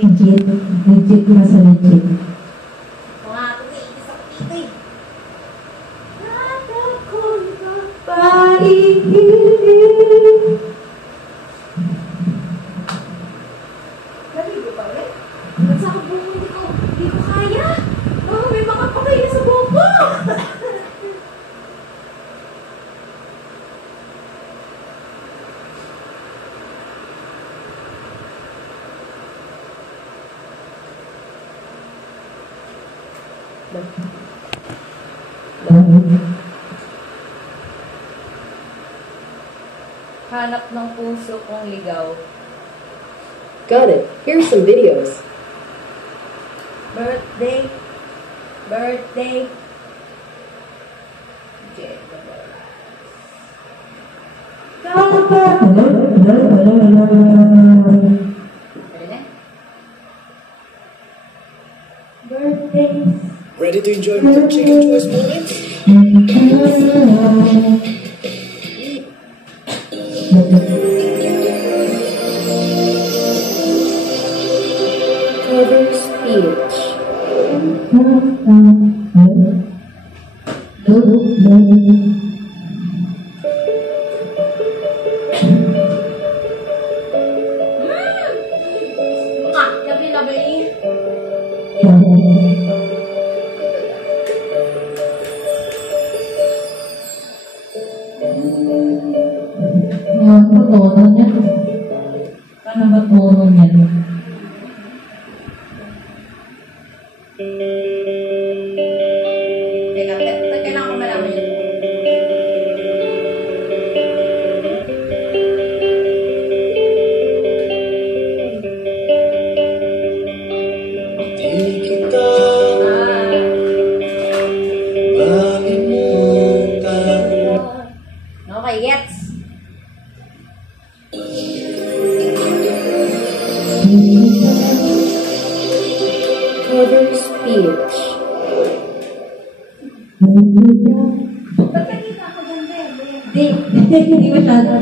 Legit. Legit na sa legit. Mga ako na inis ako dito eh. Natakon ka paigilin. Naligo pa rin? Ba't sa ako buko hindi ko kaya? Oh, may makapagay na sa buko! Hanap ng puso kong ligaw. Got it. Here's some videos. Birthday. Okay, Birthdays. Ready to enjoy with the chicken choice moments? Cover speech. Tono niya. Paano ba tono niya? Teka, kailangan ko malaman yun. Di kita malimutan. Okay, gets. Cover speech. Ba't kanina ako dyan, Ben? Hindi masyado.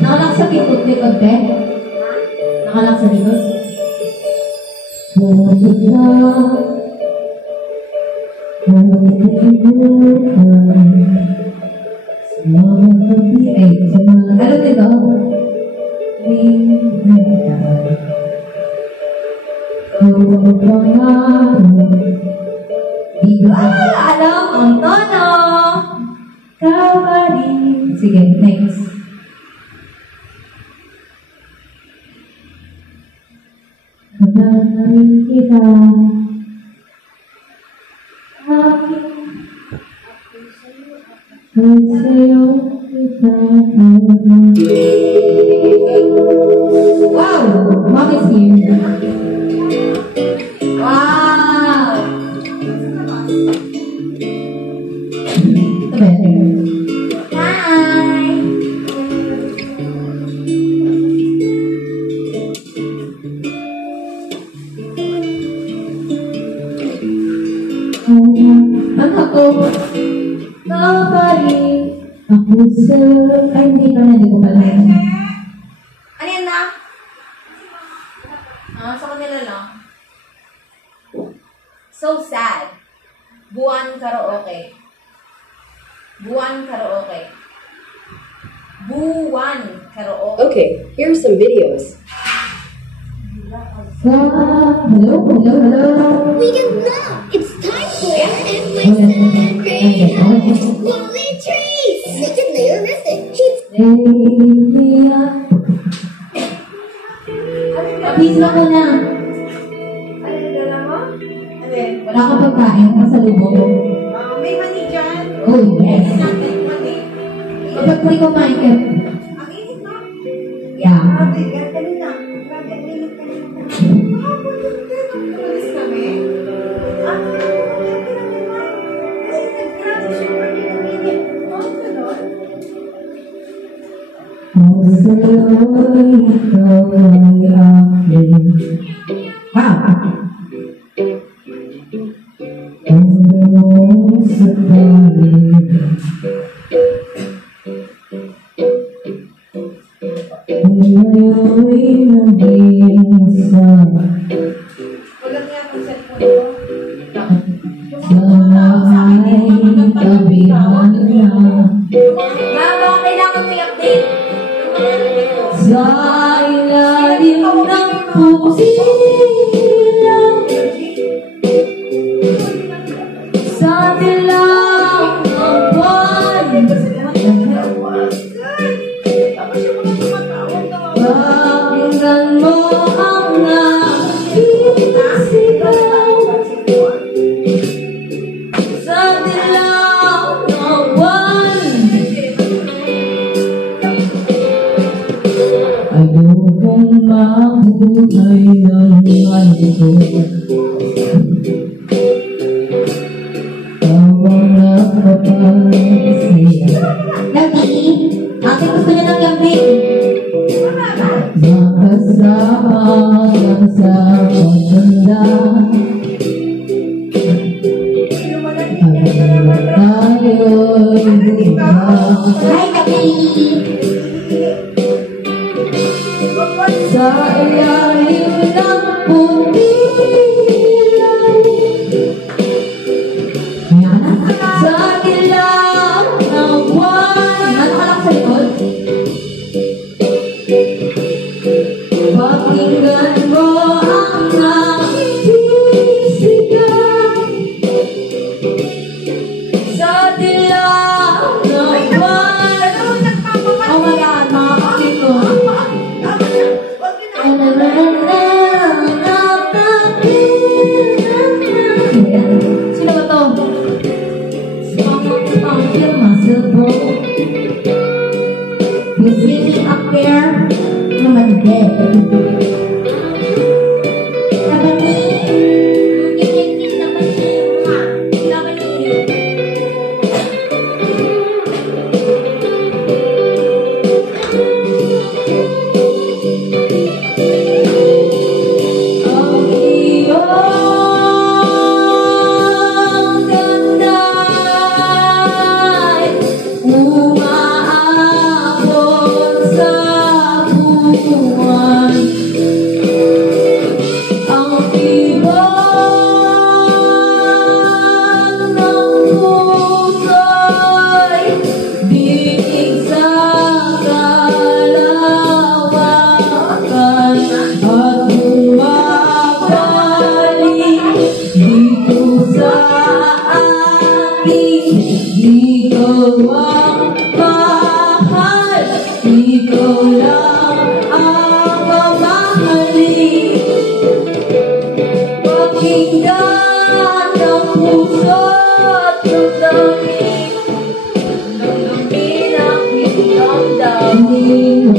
Nakalak sa likod, be? Nakalak sa likod? Ano dito? Alam ang tono. Kabali. Sige, next. Kabali kita. Wow! Mom is here. Wow! Ito ba? Hi! Ano ako? Nobody. Ako sa... Ay, hindi ko pala. Ano yan na? Sa kanila lang. So sad. Buwan karaoke. Buwan karaoke. Buwan karaoke. Okay, here are some videos. Hello? We can love. It's time for Emily and Ray. Quality treats. Make it layer method. Please na ko na. Wala ka pagkain. Masalubong mo. May mani dyan. Oh, yes. Mani. Kapag may kumain ka. Ang init na. Yeah. Grabe, kanina. Grabe, ang init kanina. Umalis kami. Grabe, super init. Wow. Ngayo'y naging isang Walang yan ang cellphone ko. sana ay tabihan na. Mama, kailangan mo i-update. Sa ilalim ng pusilang, sa dilaw ng buwan, pakinggan mo ang aking sigaw. Sa dilaw ng buwan, ayokong mabuhay ng ano. Tawang nakapasaya. Gabi, bakit gusto niya ng gabi? Makasama ka sa paganda. Tayo'y bumaba Hi, Gabi! sa ilalim ng pumilang. Sa dilaw ng buwan. Ano ka lang sa likod? Pakinggan mo ang aking sigaw. Sa dilaw ng buwan. Oh my God, mga kapatid ko. Sino ba to? Sponsor Muscle Bro. You're singing up there. Naman din. Gabi, Kinikis na ba siya? Pinakainin. Ang iyong ganda'y umaabot sa buwan. Ang tibok ng puso'y dinig sa kalawakan at bumabalik dito sa akin. Ikaw ang mahal, ikaw lang ang mamahalin. Pakinggan ng puso at damdamin, damdamin ang iyong damdamin.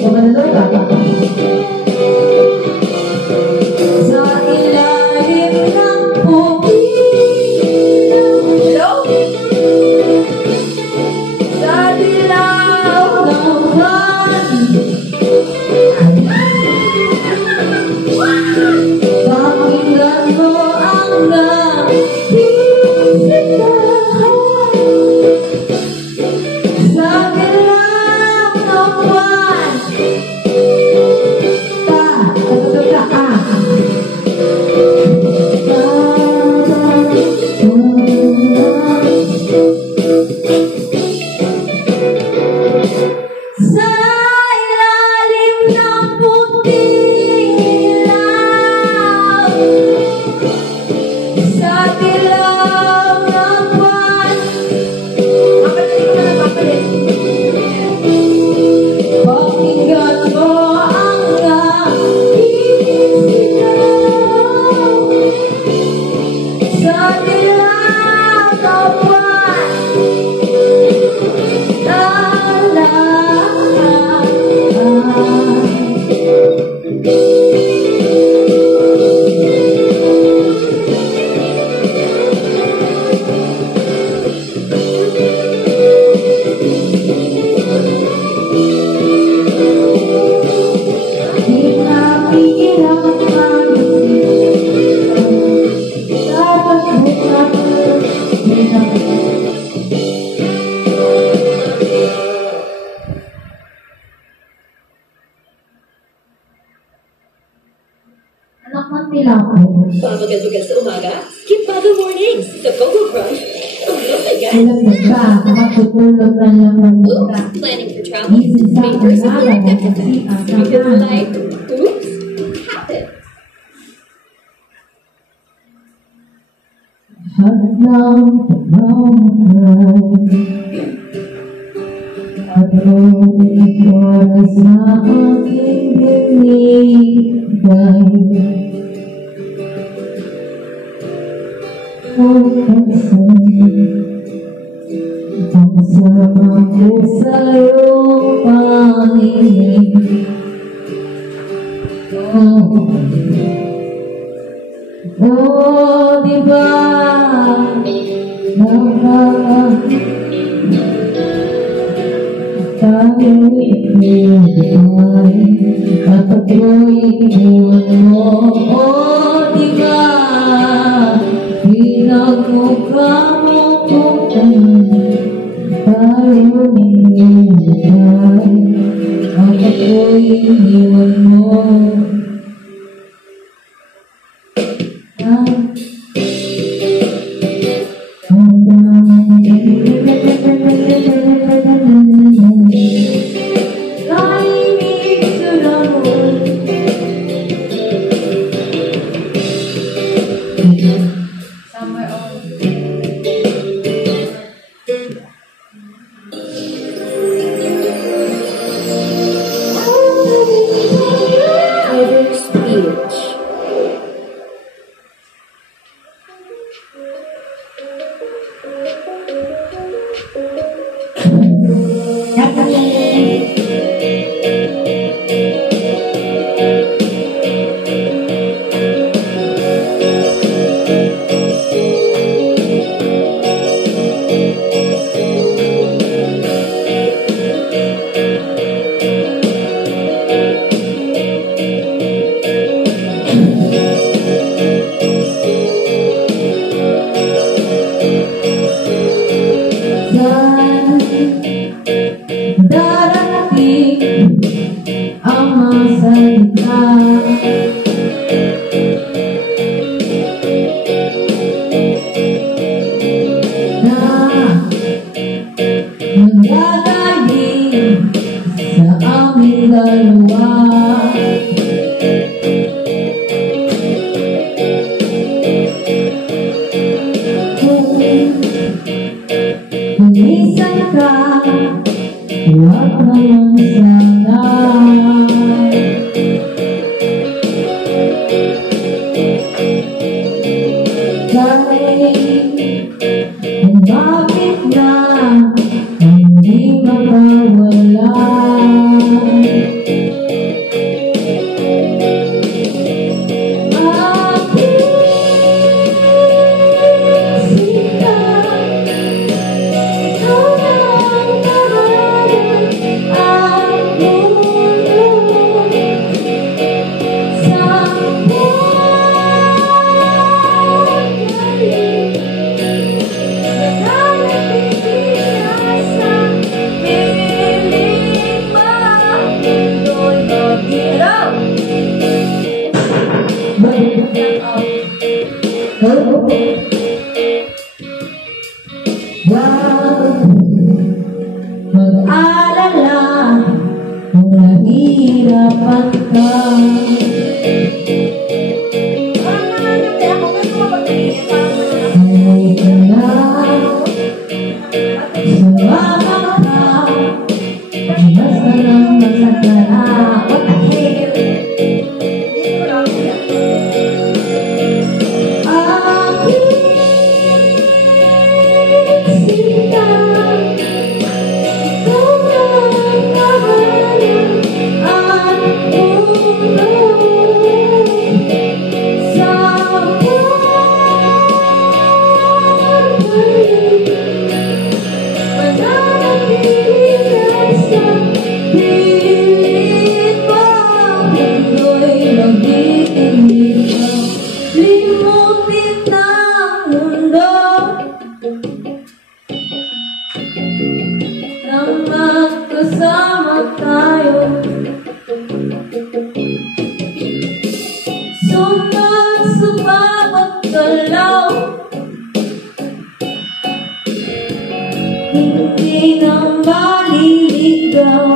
Sa ilalim ng pumilang. Hello? Sa dilaw ng buwan. Pakinggan mo ang aking sigaw. Sa dilaw ng buwan. ako. Babagal-bagal sa umaga? Skip bago mornings. The Cocoa Crunch. Oh my God. Alam mo ba, makatutulog na naman Oops, ka. planning for travel. Isip sa May first umaga, alert activity. ang Because sama. like, oops, happened. Hadlang pagmamahal at para sa aking binigay. Ang pansin, ang sama ko sa'yo pangingin. Oh, diba? Tayo'y itinay at ako'y iwan mo. Oh, diba? Pinagmukha mo kung tayo'y itinay at ako'y iwan mo. Heather's Speech. Darating ang masalita na manggagaling sa aming dalawa. Kung minsan ka, huwag naman sana. Kahit umapit na, hindi makawala. Huwag mag-alala kung nahihirapan ka. Sanay ka na, sumama ka, basta lang magsasara. What the hell? Limutin ng mundo nang magkasama tayo. Sumunod di na maliligaw.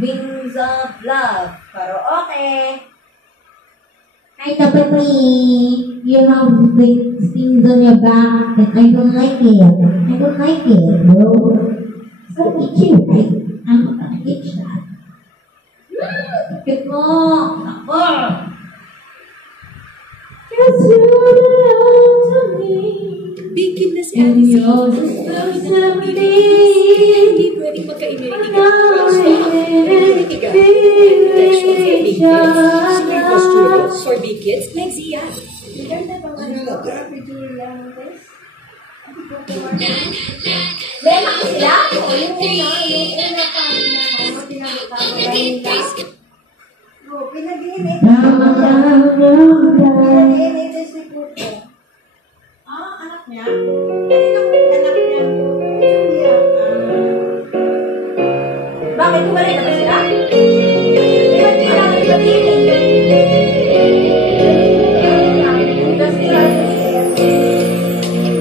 Wings of Love. Karaoke. Hi, Tapati. You have big things on your back and I don't like it. I don't like it, bro. So itchy, right? I'm not gonna itch that. Sakit mo. Ako. Cause you belong to me. Big na si And Alice. you're just close to me. Hindi pwedeng magka-immunity ka. Immunity ka. For big kids like Zian. Maganda pang epidural test. Bema ko sila? O, yung una pa nila, pinag-DNA. O, pinag-DNA. Pinag-DNA test ni Pupo. Ah, anak niya? Anak niya. Julia. Bakit kumali na ba sila?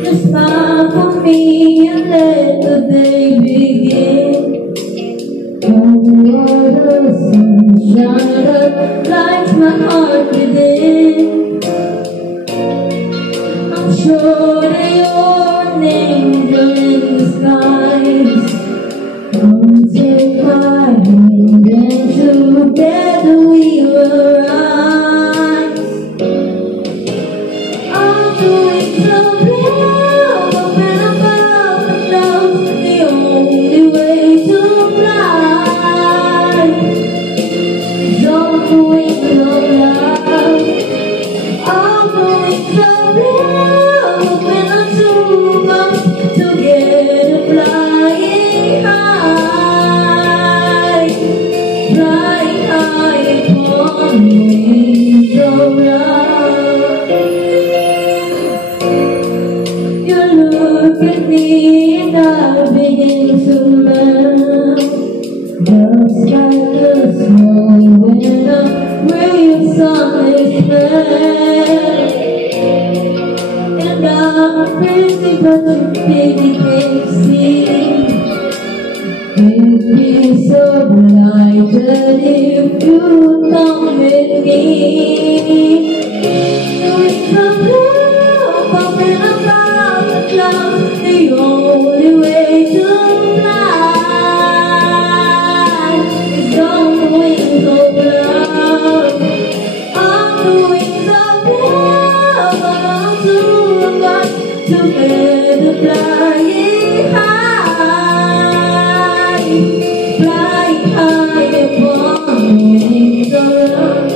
Just smile for me and let the day begin. Oh, the sunshine that lights my heart within. I'm sure that your names are in the skies. Come take my hand and together we will rise. I'm doing so well, but when I'm out and down, the only way to fly is on the wings of love. I'm doing so well, but when I'm too much together, flying high upon the wings of love. You look at me and I begin to melt, just like the snow when a ray of sun is fell. And I'm crazy, but you baby can't see. It'd be so delighted if you come with me. Doing some love, but when I'm out of love, the only way to fly is on the wings of love. On the wings of love, I'm too much together, flying high, flying high upon the wings of love.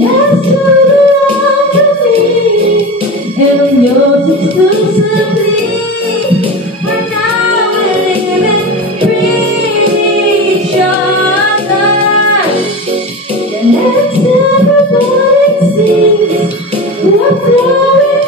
Yes, you belong to me, and I'm yours exclusively. But now we're living free each other. Then let's everybody sing. We're flowing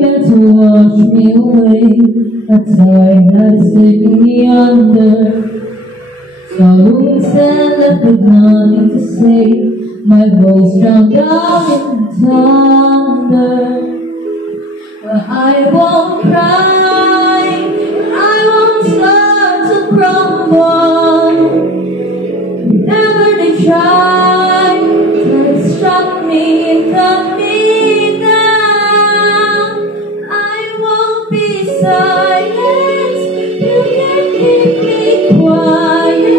Meant to wash me away, a tide that's taking me under. Swallowing sand left with nothing to say, my voice drowned out in thunder. But I won't cry, I won't start to crumble. Never they tried to stop me and cut me down. I won't be silent, you can keep me quiet.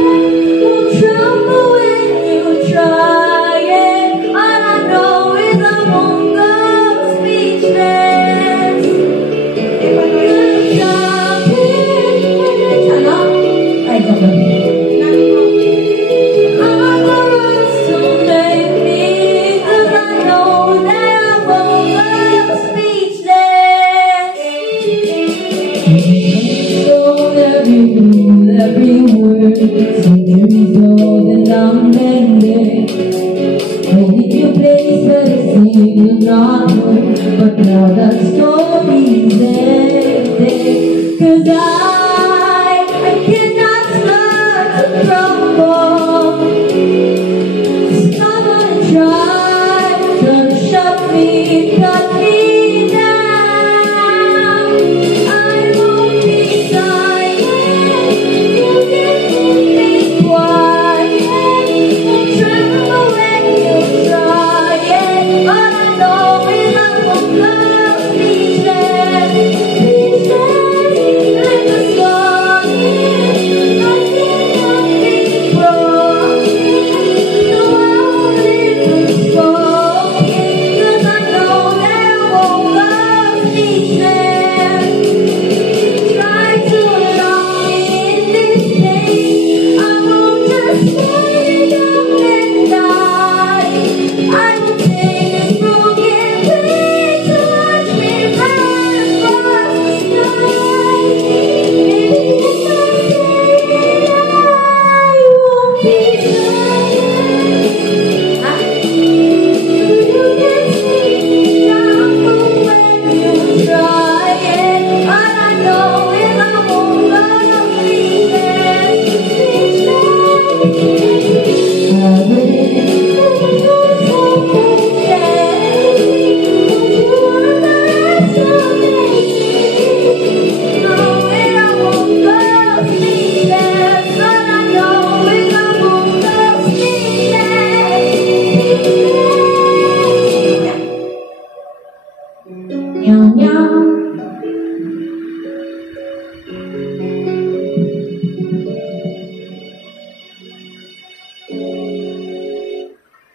Won't tremble when you try it. All I know is I won't go speechless. Good job, I don't know. Every word seems so that I'm bending. Only you place that it seemed not worth, but now that story's ending. 'Cause I cannot start to crumble. Someone tried to shut me, cut me down. I won't be silent.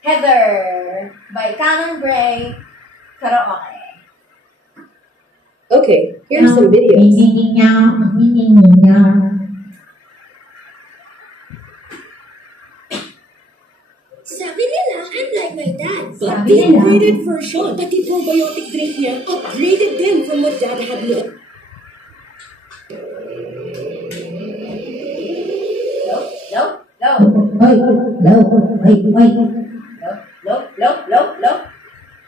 Heather by Canon Gray Karaoke. Okay, here's some videos. Sabi nila, I'm like my dad. But the upgraded version, pati probiotic drink niya, upgraded din from what Dad had known. Low.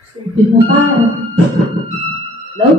Stupid mo pa. Low.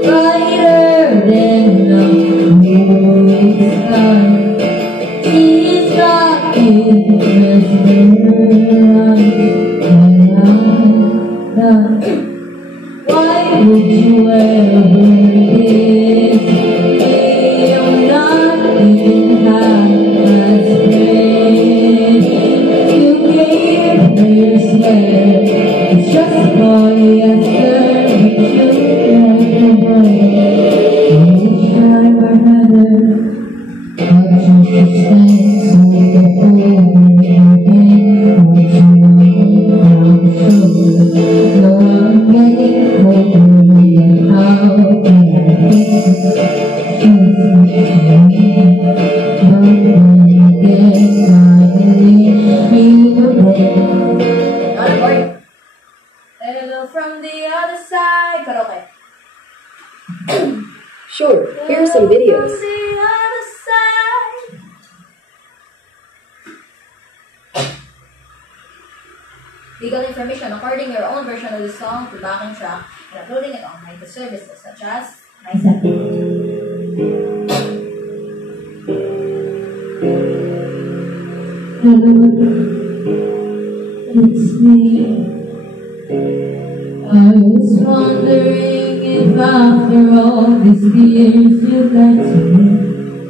Brighter than the moon. Why would you ever kiss me? I'm not even half as brave. You gave her your sweat. It's just polyester, but you never break. I wish I were Heather, but just to stand so the whole again. What you want, I'm sure. No, I'm getting colder, and how can I fix it? But then again, I wish you were there. Got it, boy. Hello from the other side. Karaoke. Sure, here are some videos. From the other side. Legal information: recording your own version of the song to backing track and uploading it online to services such as myself. It's me. I was wondering if after all these years you'd like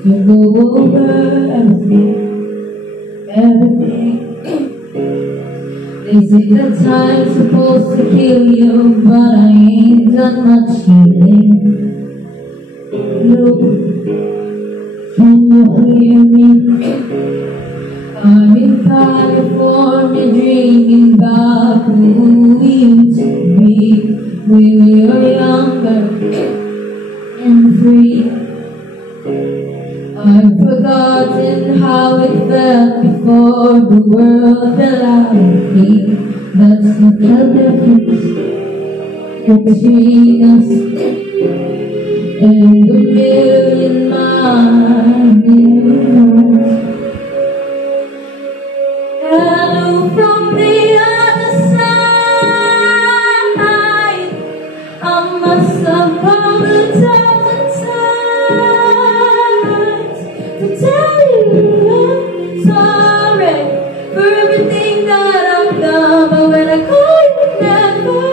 to go over everything. They say that time's supposed to kill you, but I ain't done much healing. Look, can you hear me? I'm in California dreaming about who we used to be when we were younger and free. I've forgotten how it felt before the world allowed me. That's not the difference between us and a million miles. Hello from the other side. I must have called 1,000 times to tell you I'm sorry for everything that I've done. But when I call you, never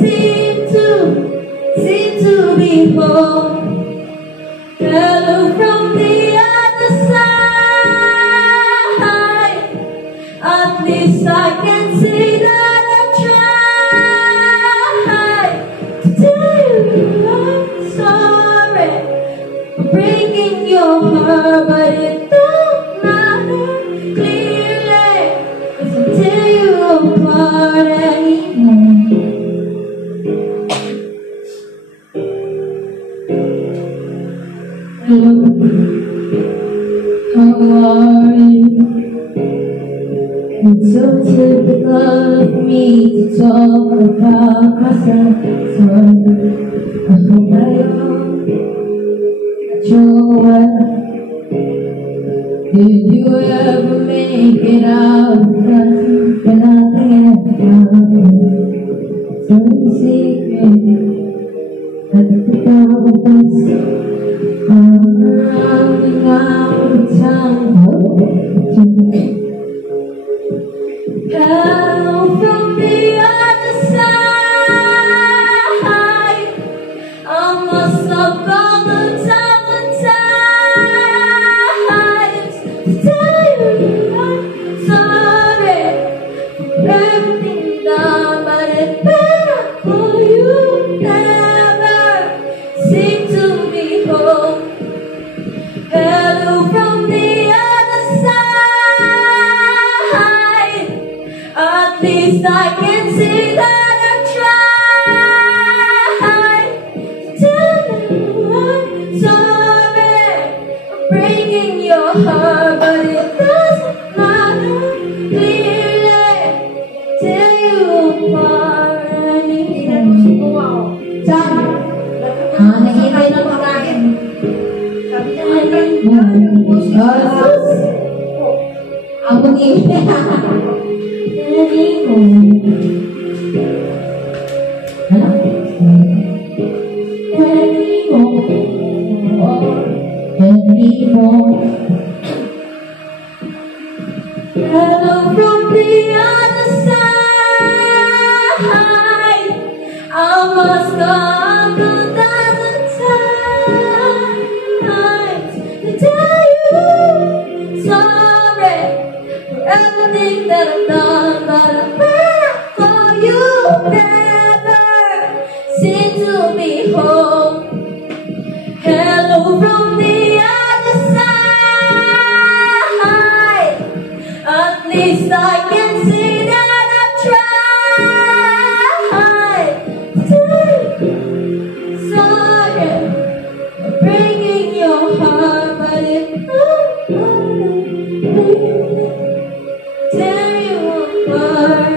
seem to be home. Hello from the other side. At least I can say that I tried to tell you I'm sorry for breaking your heart, but it don't matter clearly, 'cause I tear you apart anymore. Hello, how are you? It's so typical of me to talk about myself, so I hope you're well. Did you ever make it out? Because you're nothing else. Some secret that the thought of us running out of time. Hello from the other side. I must have called 1,000 times to tell you I'm sorry for everything done, but it's better for you never seem to be home. Hello from the other side. At least I can say that I tried to tell you I'm sorry for breaking your heart, but it doesn't matter clearly, tear you apart anymore. Saan? Nag-iibay ng pagkain. Ang pag-iibay. Hello from the other side. I must come 1,000 times to tell you sorry for everything that I've done, but I'm back for you. Never seem to be home. Hello from the other side. At least I can see that I've tried. Sorry for breaking your heart, but it tear you apart.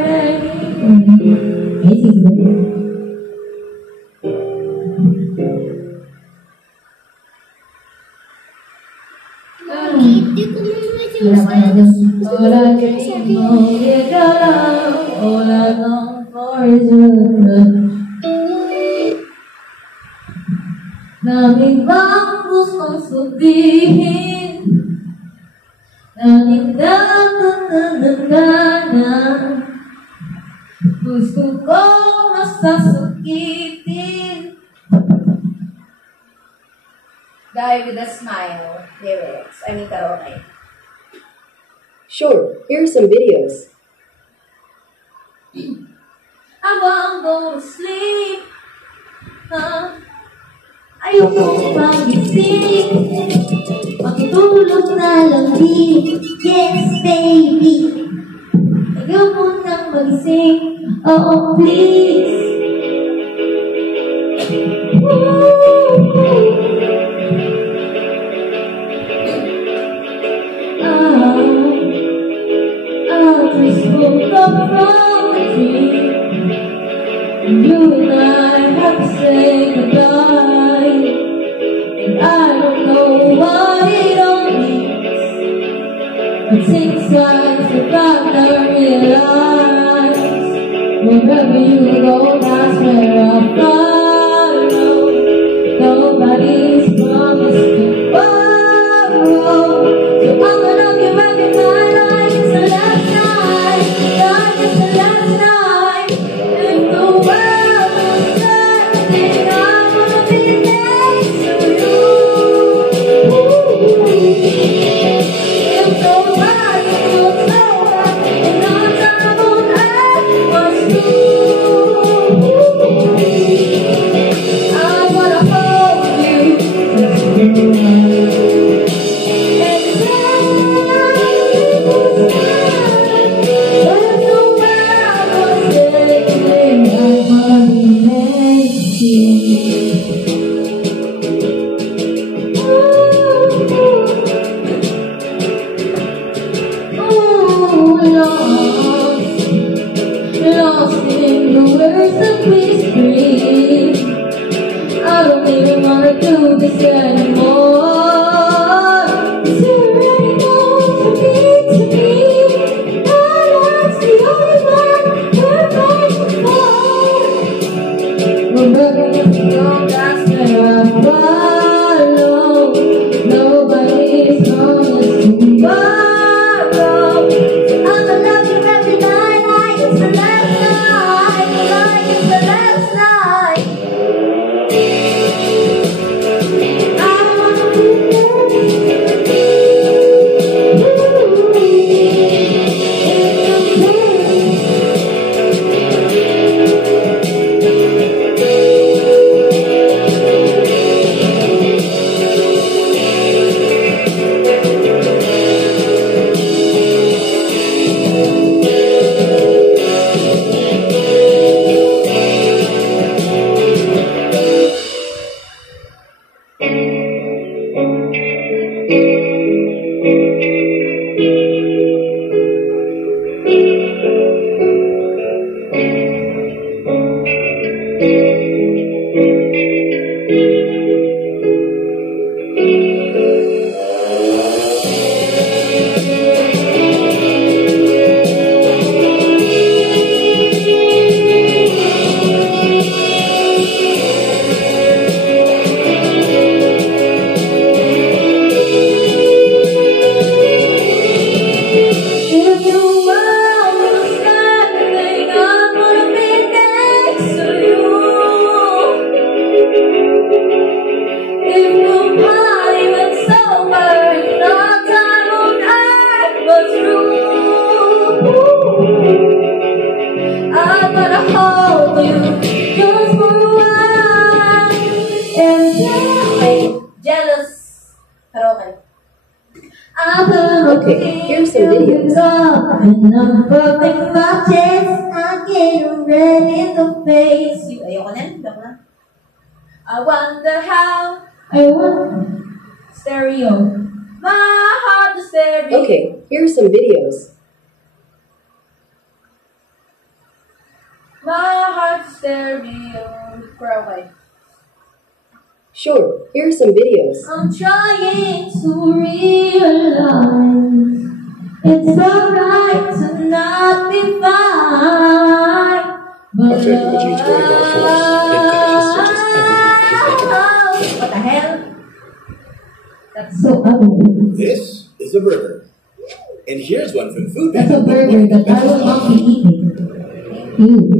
Hindi ko naman All I dream of is your love. All I long for is your love. Dami bang gustong sabihin na nagdadadadana. Gusto kong masasakitin. Die with a smile. Lyrics. I mean, karaoke. Sure, here are some videos. I won't go to sleep. Ayokong magising. Matutulog na lang din. Yes, baby. Ayoko nang magising. Oh, please. I just woke up from a dream. You and I have to say goodbye. And I don't know what it all means, but since I survived, I realize wherever you go, that's where I'll follow. Nobody's promised tomorrow, so I'm gonna give up in my life. It's the last night, God, it's the last night. If the world was turning, I'm gonna be next to you. If the world was over and all time on earth was through, I wanna hold you. Okay, here's some videos. And I'm perfect my chest. I get red in the face. Ayoko na, ayoko na. I wonder how. I want stereo. My heart is stereo. Okay, here's some videos. My heart is stereo. Cry. Sure, here's some videos. I'm trying to realize it's alright to not be fine. I'll tell you what each one of our faults. What the hell? That's so ugly. This is a burger. And here's one from Food That's a Panda. burger that I will not be eating. Thank you.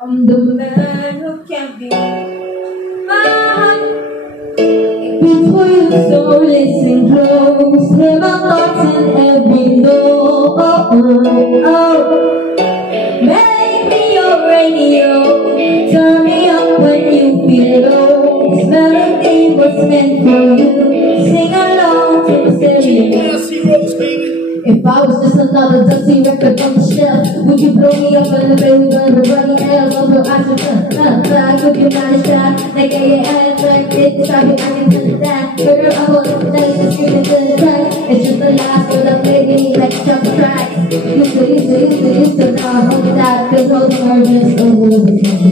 I'm the man who can't be mine. Before you, so listen close. Hear my thoughts in every note. Make me your radio. Turn me up when you feel low. This melody was meant for you. Sing along to the stereo. Glass heroes, baby. If I was just another dusty record on the shelf, would you blow me up in the middle of everybody else? Although I should could you manage that? Like I had like this, I can do that. Girl, I want to tell you screaming to the track. It's just the last word I played me like some tracks. Used to, now I hope that the roads are just over the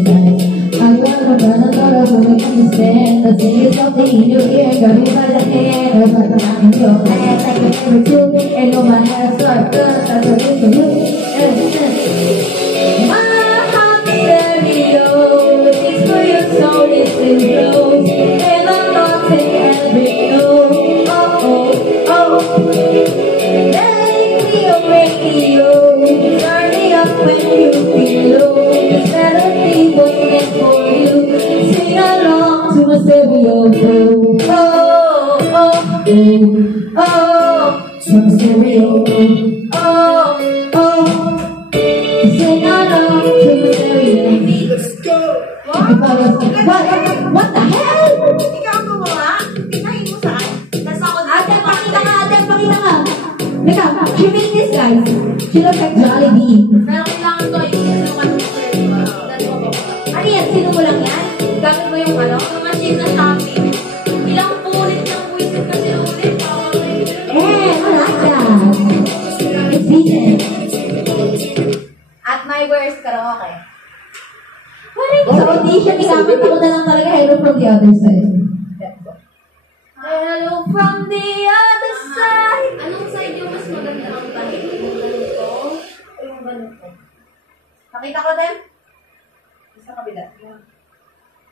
back. I wanna run another woman understand. The thing is something in your ear, got me by the hand. Or like I'm in your ass, like I never do. And no my ass start done, that's what it's for you. My heart's stereo, it's for your soul, it's in close. And I'm not in every note. Make me a radio, turn me up when you feel low. This melody was meant for you. Sing along to my stereo. To my stereo. Sing along to my stereo. Let's go. What the hell? Ikaw gumawa? Pinahin mo sa akin. Tapos ako Ate, pakita ka. Teka, she made this, guys. She looks like Jollibee. Pero kailangan ko ayusin yung Ano yan? Sino mo lang yan? gamit mo yung yung machine na Shopee. Ilang ulit ng buwisit na sinulit. I like that. It's decent. At my worst karaoke. Sa audition, ikamit ako na lang talaga Hello from the Other Side. Hello from the other side. Anong side yung mas maganda ang tahi? Yung ganito o yung ganito? Nakita ko din? Sa kabila.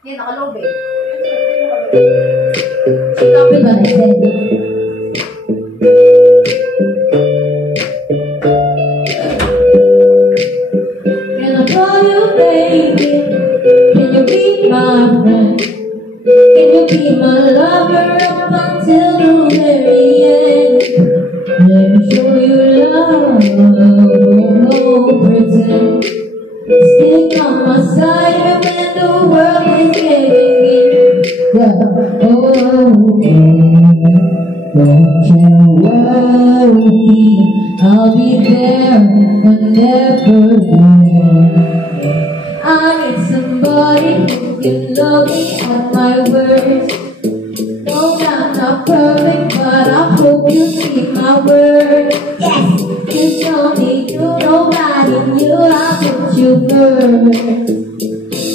Yan, nakalobe. Stop it when I said. Can I call you baby? Can you be my friend? Can you be my lover up until the very end? Let me show you love, no pretend. Stick on my side when the world is giving in. Yeah. Don't you worry, I'll be there whenever you want. I need somebody who can love me at my worst. No, I'm not perfect, but I hope you see my word. Yes, you told me you nobody knew I put you first.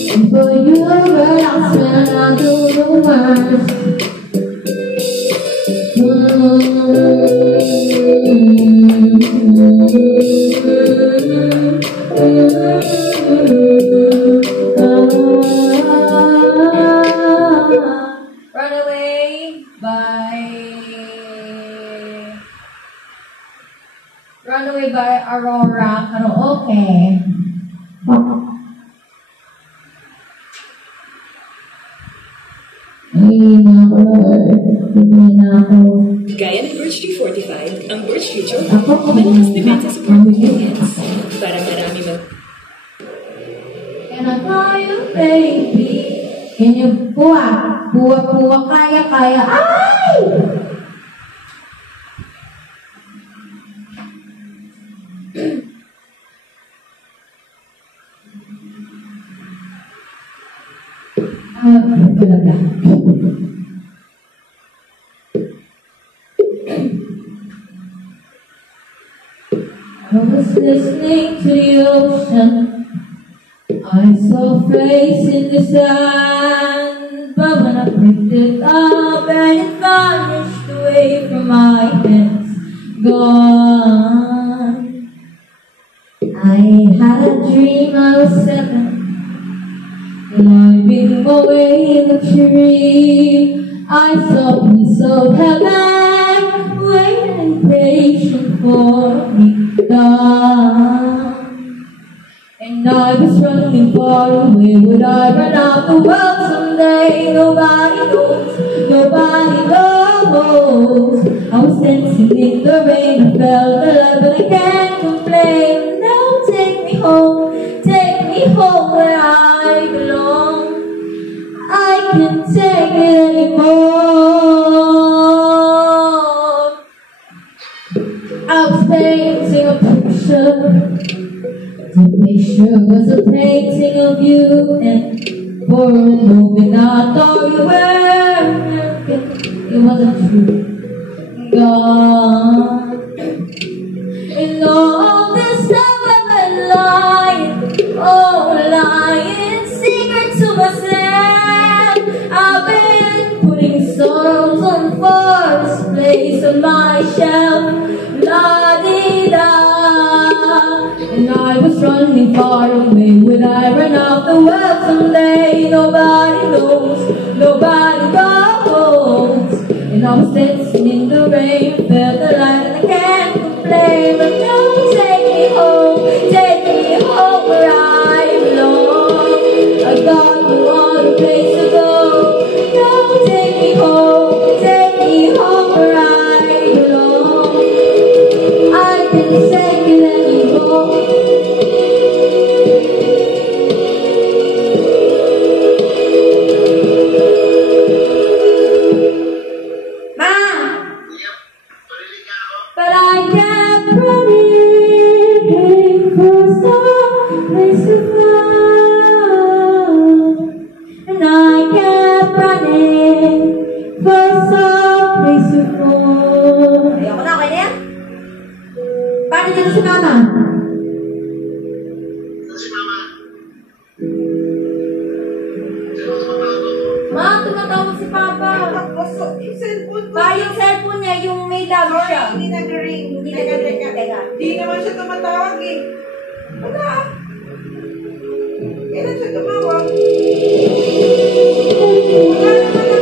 And for you, girl, I swear I'll do the worst. Runaway by Aurora Karaoke. Gaya ng Birch Tree Fortified, ang Birch Tree Choco. Ako, Malakas depensa sa performance. Para marami mag... Can I call you baby? Can you puwa? Puwa, kaya. Ay! Talaga. I was listening to the ocean. I saw a face in the sand, but when I picked it up and it vanished away from my hands, gone. I had a dream I was 7, climbing away in the tree. I saw a piece of heaven waiting patient for me, gone. And I was running far away. Would I run out the world someday? Nobody knows, nobody knows. I was dancing in the rain, I felt the love, but I can't complain. Now take me home where I belong. I can't take it anymore. I was painting a picture. The picture was a painting of you, and for a moment I thought you were American. It wasn't true. Gone. And all this time I've been lying, lying secret to myself. I've been putting sorrows on first place on my shelf. La-dee-da. And I was running far away. Would I run out the world someday? Nobody knows, nobody knows. And I was dancing in the rain, felt the light, and I can't complain. But don't take me home where I belong. I got no other place to go. Don't take me home where I belong. I can't take it anymore. But I kept running for some place to fall. And I kept running for some place to fall. Ayoko na, okay na yan? Paano dito si Mama? Ma, tumatawag si Papa. Yung cellphone ko. Yung cellphone niya, yung may labo siya. Hindi nag-ring. Teka. Hindi naman siya tumatawag eh. Wala. Kailan siya tumawag? Wala naman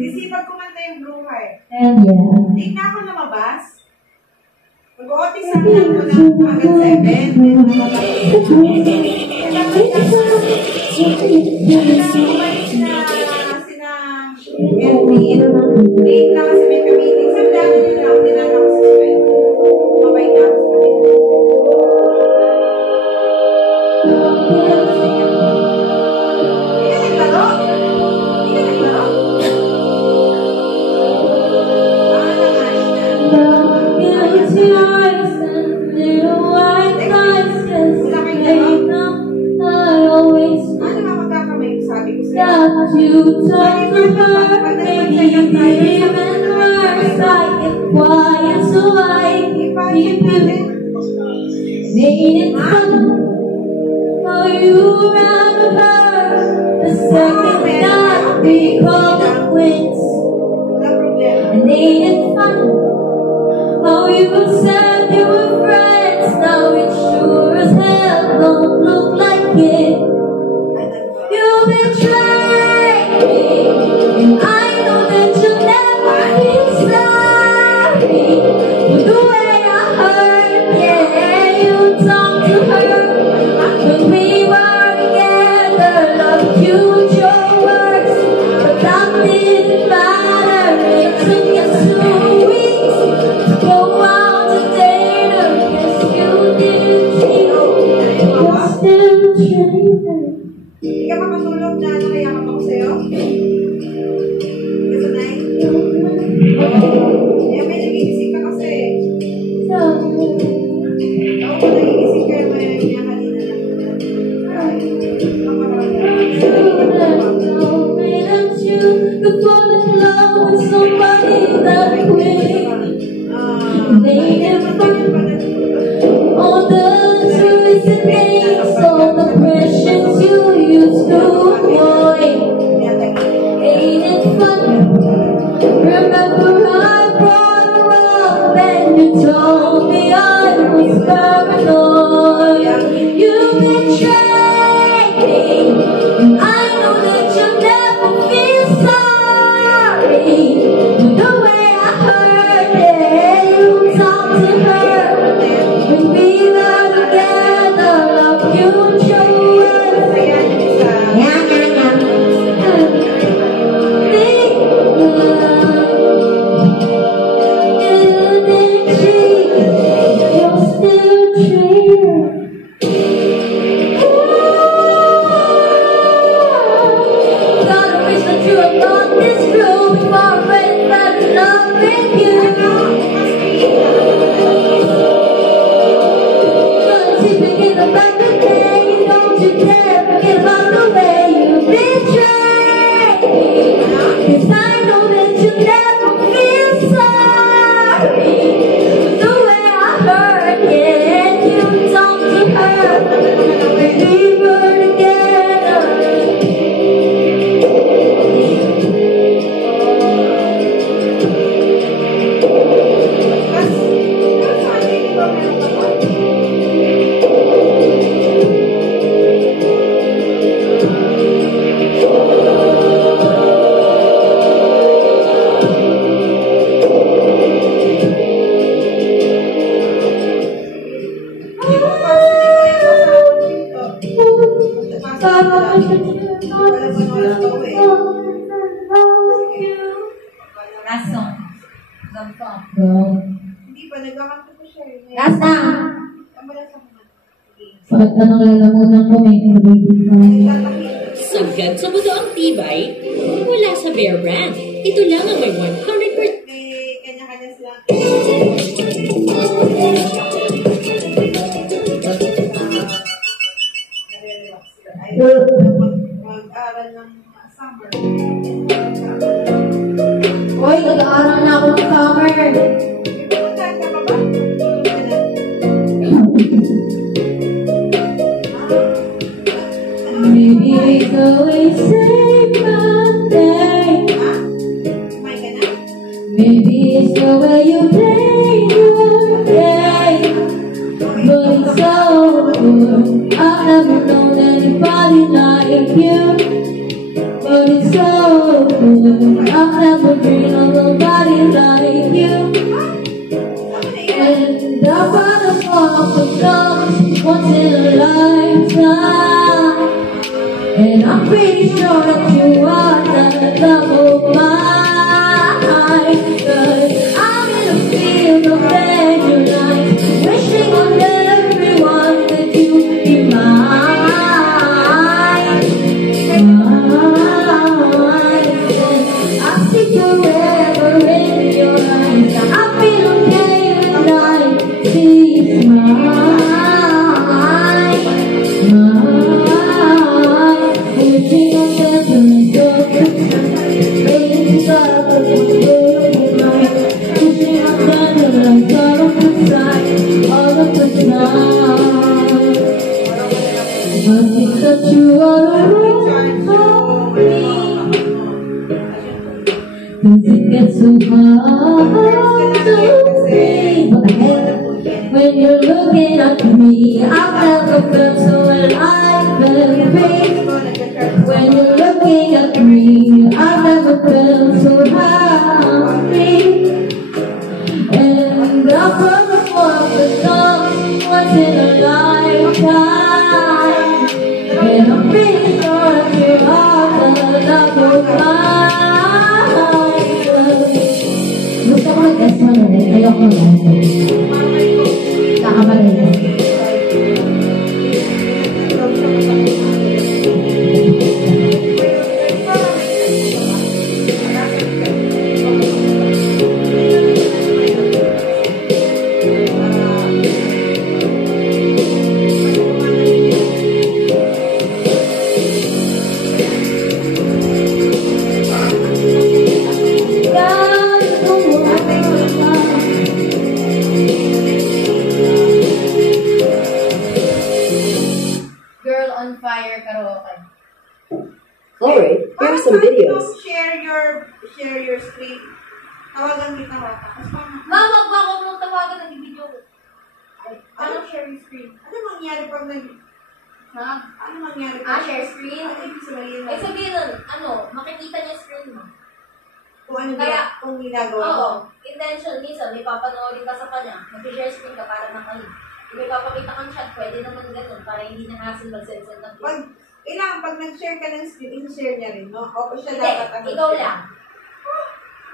Isipag kumanta yung Blue Heart. Hindi na ako lumabas. Mag-o-otis ang lang ko ng hanggang 7. Umalis na sina Erwin. Late na kasi may kamiting. Sabi dati nila ako dinala ko sa 7. Kumabay na ako sa kanila. You talk to her, maybe you even Made it fun for you around her. The second night we called it quits. And made it fun how you said you were friends. Now it sure as hell don't look like it. You betrayed me, and I know that you'll never be sorry for the way I hurt. Yeah, you talked to her when we were together, loved you with your words, but that didn't matter. It took you 2 weeks to go out to date her. Guess you didn't see you're still a traitor. Hindi ka makatulog na nakayakap ako sa'yo? Kasanay? Kaya may nagigising ka kasi. Ako pa nagigising ka naman yung niya kanina lang. To fall in love with somebody that quick. Made it fun. All the joys and names, all the questions you used to avoid. Ain't it fun? Remember I brought you up and you told me I was paranoid. You betrayed me, and I know that you'll never feel sorry for the way I hurt it. You talked to her when we were together, loved you and your words. You're still a traitor. Gotta wish that you had not this room before I read that love in you. Gonna keep it in the back of the day. Don't you dare forget about the way you betrayed me. 'Cause I know that you'll never feel sorry for the way I hurt it. You talked to her when we were together. Last song. Hindi pa, nagkakanto ko siya. Last na. Kamala sa mga. Bakit ka nang lalamunan ko? May baby ka. Sagad sa buto ang tibay, wala sa Bear Brand. Ito lang ang may 100%. May kanya-kanya sila. Nare-relax sila. Ay, mag-aral ng summer. Hoy, nag-aaral na ako ng summer. Pupuntahan ka pa ba? Maybe it's always same Monday. Kumain ka na? Maybe it's the way you play your game. But it's so good. I've never known anybody like you. But it's so good. I've never dreamed of nobody like you. And I wanna fall off the floor once in a lifetime. And I'm pretty sure that you are the love of mine. 'Cause I'm in a field of pleasure nights, wishing on everyone that you'd be mine. I see forever in your eyes. I feel okay when I see you smile. Wishing on everyone. what the hell? When you're looking at me, I've never felt so alive and free. When you're looking at me, I've never felt so happy. And I promise what the song once in a lifetime. And I'm pretty sure that you're all the love of mine. Gusto ko mag-guess mo na rin, ayoko na. Kakabalay. Girl on Fire karaoke. Alright, here are some videos. Share your screen. Tawagan kita mo. Mama, wag ako mong tawagan ng video ko. Anong share screen? Ano mangyari pag Ha? ano mangyari Share screen? Ano ibig sabihin Ay, sabihin nun, makikita niya screen mo. kung Kaya- kung ginagawa mo? Oo. Intention, minsan, may papanoorin ka sa kanya, mag-share screen ka para nakain. Kung may papakita kang chat, pwede naman ganun, para hindi na hassle mag-send-send ng Pag, pag nag-share ka ng screen, i-share niya rin, no? O siya Hindi, dapat ang ikaw mag-share. lang.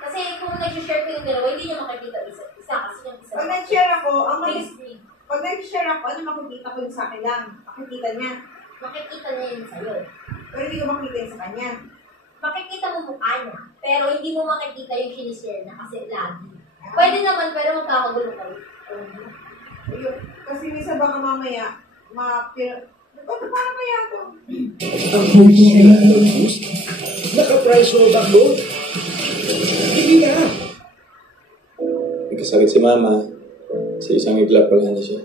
Kasi kung nag-share ko yung dalawa, hindi niya makikita isa kasi yung isa. Pag nag-share ako, Big screen. pag nag-share ako, ano makikita ko yung sa akin lang? Makikita niya. Makikita niya yun sa'yo. Pero hindi ko makikita yung sa kanya. Makikita mo mukha niya, pero hindi mo makikita yung sinishare niya kasi lagi. Pwede naman, pero magkakagulo kayo. Kasi minsan baka mamaya, ano kaya ito? Ang huli sila ng boost. Naka-price rollback load. Hindi na. Nagkasakit si mama. Sa isang iglap wala na siya.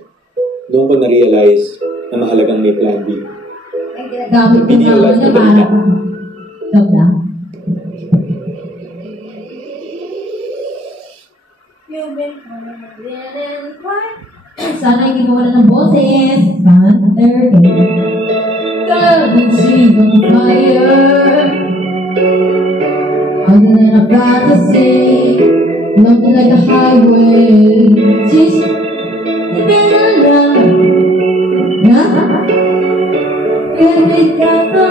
Doon ko na-realize na mahalagang may plan B. Ay, ginagamit din naman niya para. Joke lang. You've been running quiet. Sana hindi mo wala ng boses. Thunder. God, she's on fire. Other than a fantasy, looking like a highway. She's been around. Yeah? Baby, hello?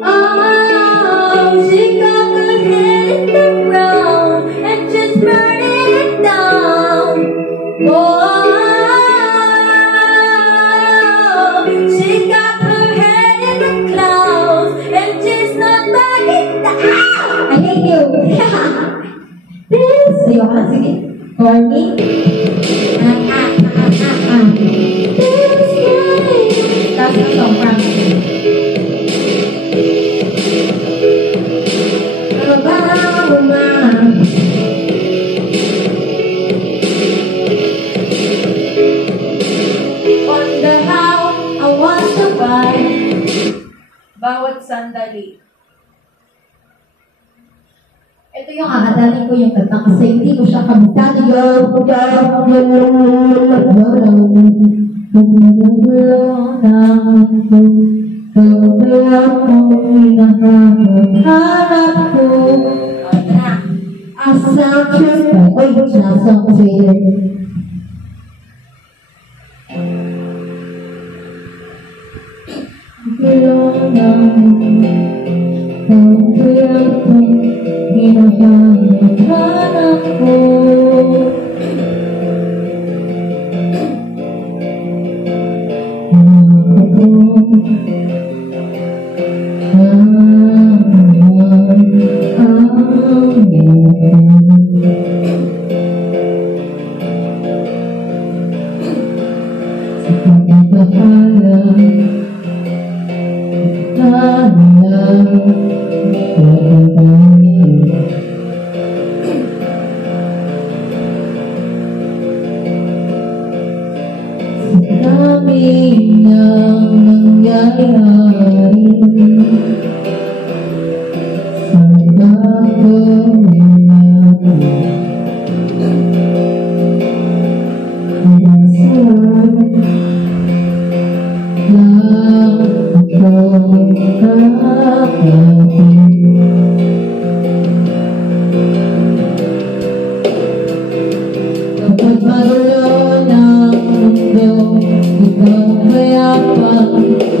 Oh, she got her head in the ground and just burning it down. Oh, she got her head in the clouds and she's not backing down. I hate you. This, ayoko na, sige. For me. This way. Tapos yung song from Wonder how I want to buy. Bawat sandali. Ito yung Kakadalin ko yung kanta kasi hindi ko siya kabutado. Hanap ko asang trip. Oy, sinasang ko sa iyo. Hanap ko Ikaw kaya pa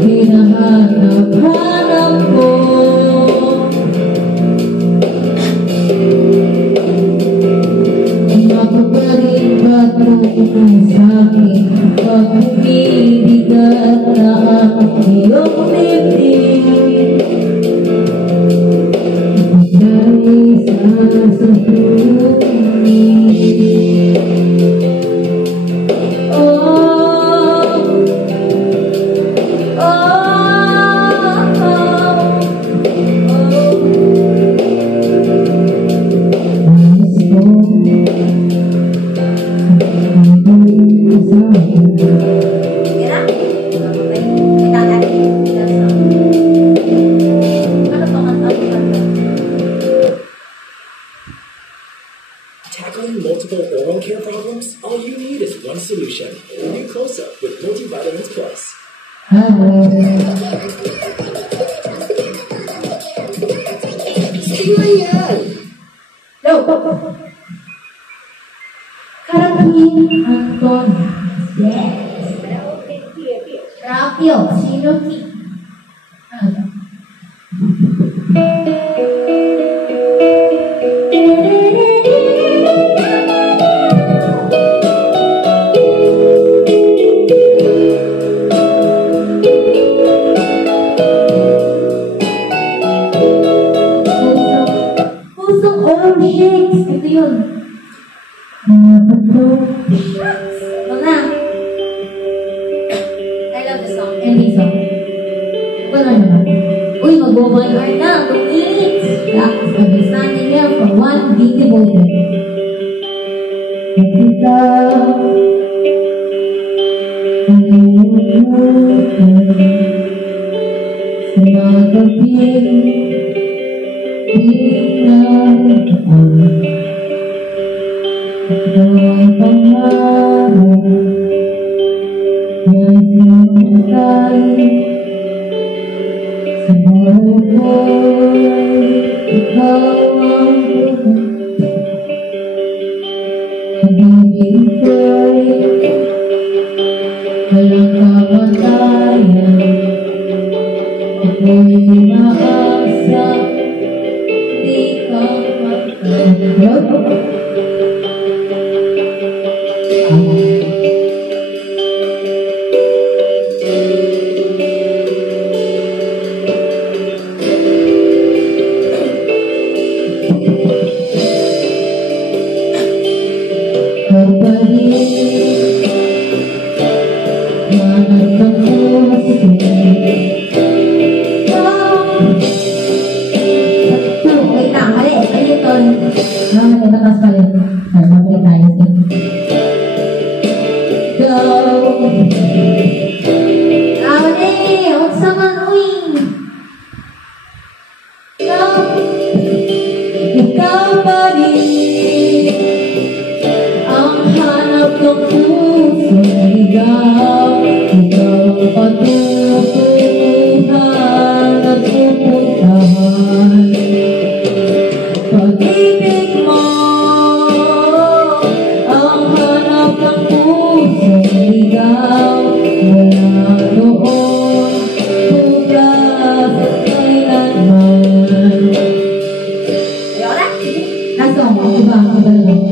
hinahanap-hanap ko. Mapapalit ba ito sa'kin pag bumibigat na ang iyong dibdib? Dahil sa sasalunin. Tackling multiple oral care problems? All you need is one solution. New Close-Up with Multivitamins Plus. Sino yan? Go! Karapin Anton. Yes. Rapio. Sino ki? Pusong oral shakes. Ito yun. Wala. I love the song. Any song. Wala naman. Uy, mag-1 hour na. 2 minutes. Practice understanding niya for 1 beat devoted. Kita sa mga gabing pinagdaan. Ang pangarap na sinutay sa buhay ko'y ikaw ang pag-ibig ko'y walang kamatayan. Ako'y umaasa di ka magkakaroon. Ikaw pa rin ang hanap ng pusong ligaw. Ikaw ang patutunguhan at pupuntahan. Pag-ibig mo ang hanap ng pusong ligaw. Wala noon bukas at kailanman. Nasong, ako ba? Ako ba lang?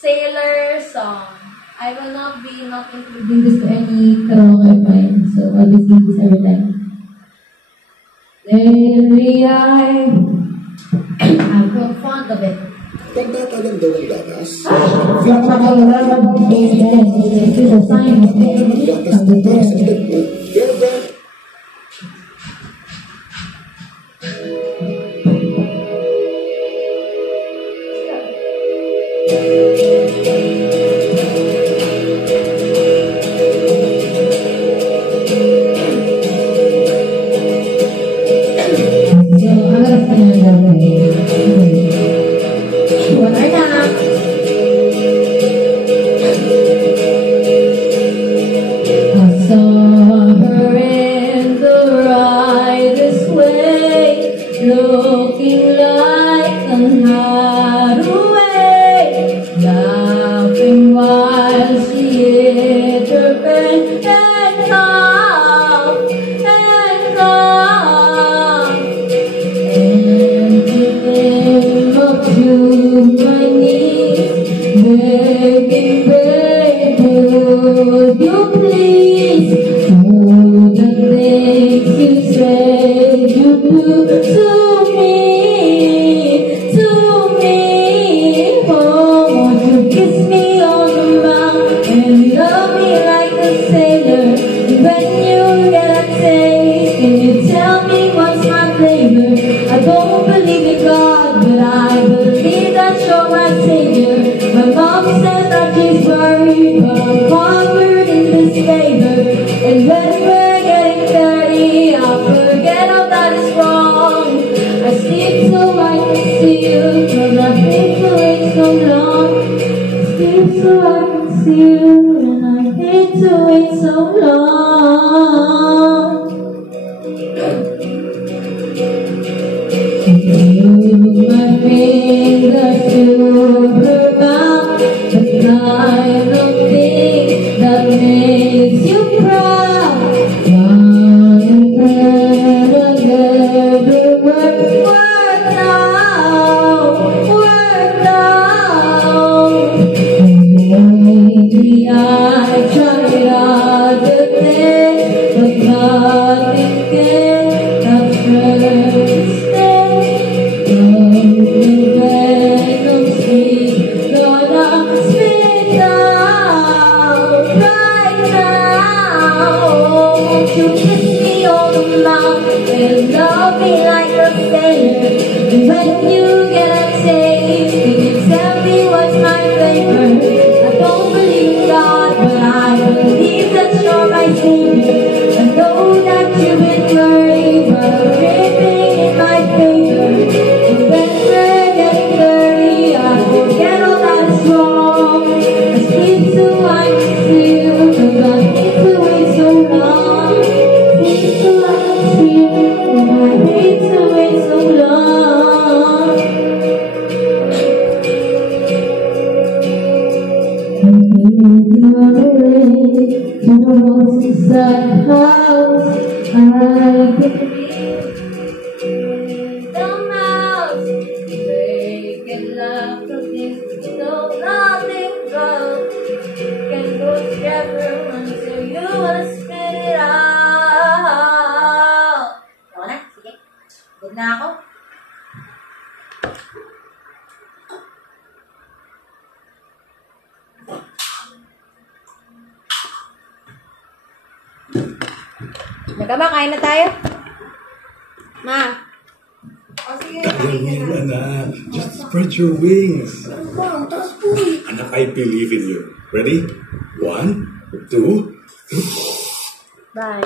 Sailor song. I will not be not included. Bring this to any karaoke fine, so I'll be singing this every time. Lately I've grown fond of it. Pagtatalang daw ang gatas, From my love, this is a sign of ang gatas from the na para sa dead. edad mo, Bear Brand. So, I'm gonna sing another way. One more time. come and come. And up to my knees, begging, would you please do the things you said you do to me, to me. Oh, won't you kiss me on the mouth and love me like a sailor? When you get a taste, can you tell me what's my flavor? I don't believe in God, but I believe that you're my savior. My mom says that she's worried, but I'm covered in this favor. And when we're getting dirty, I'll forget all that is wrong. I sleep so I can see you, cause I've been to wait so long. I sleep so I can see you, and I hate to wait so long. My fingers to her mouth, the kind of thing that makes you proud. Lying there together, work out. Maybe I tried other things, but nothing can stay. You kiss me on the mouth and love me like a sailor. And when you get a taste, can you tell me what's my flavor? I don't believe in God, but I believe that you're my savior. I know that you've been worried, but I'm dripping in my favor. And when we're getting dirty, I forget all that is wrong. I sleep so I can see you, cause I need to wait so long. Sleep so I can see you, and I hate to wait so long. Maybe on the way to the most sad house, I can the mouse making love to this so nothing goes. Can go together until you wanna spit it out. Ako na, sige. Good na ako. Nagkaba, kain na tayo? Ma. O sige, Kaya kain mo ka yun, na. anak. Just spread your wings. Wow, taas po eh. Anak, I believe in you. Ready? 1, 2. Bye.